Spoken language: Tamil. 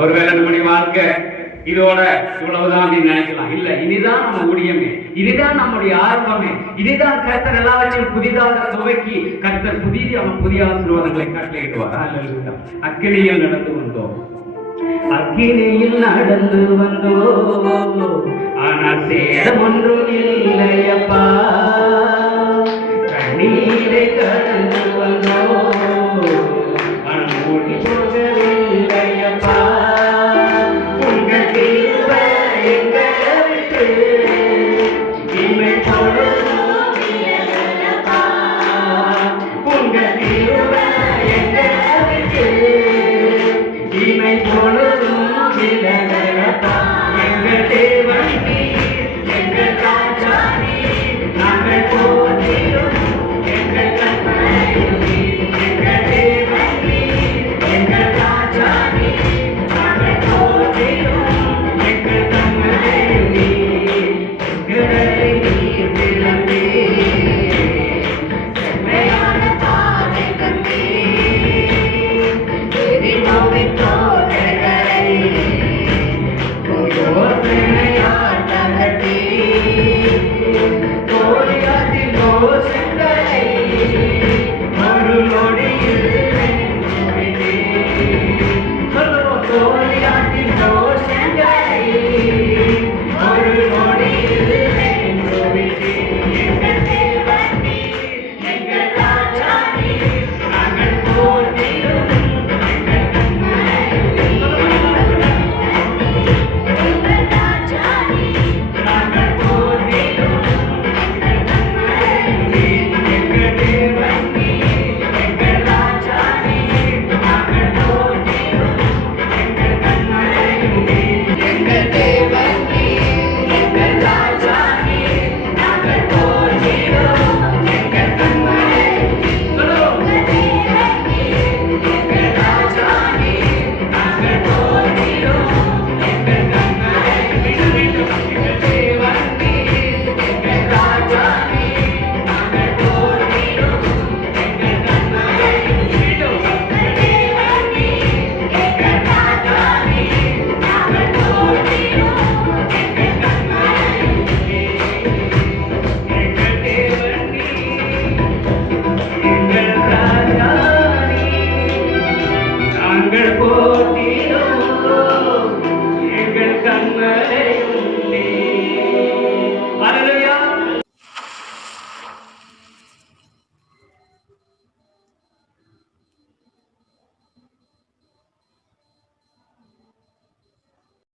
ஒருவேளை நம்முடைய வாழ்க்கை இதோட இவ்வளவுதான் அப்படின்னு நினைக்கலாம். இல்ல, இதுதான் நம்ம ஊழியமே, இதுதான் நம்முடைய ஆரம்பமே, இதுதான் கர்த்தர் எல்லாவற்றையும் புதிதாக துவக்கி கர்த்தர் புதிய ஆசீர்வாதங்களை கட்டளையிடுவார். அக்கினியில் நடந்து வந்தோம், அக்கினியில் நடந்து வந்தோம், ஆனால் சேதம் ஒன்றும் இல்லை.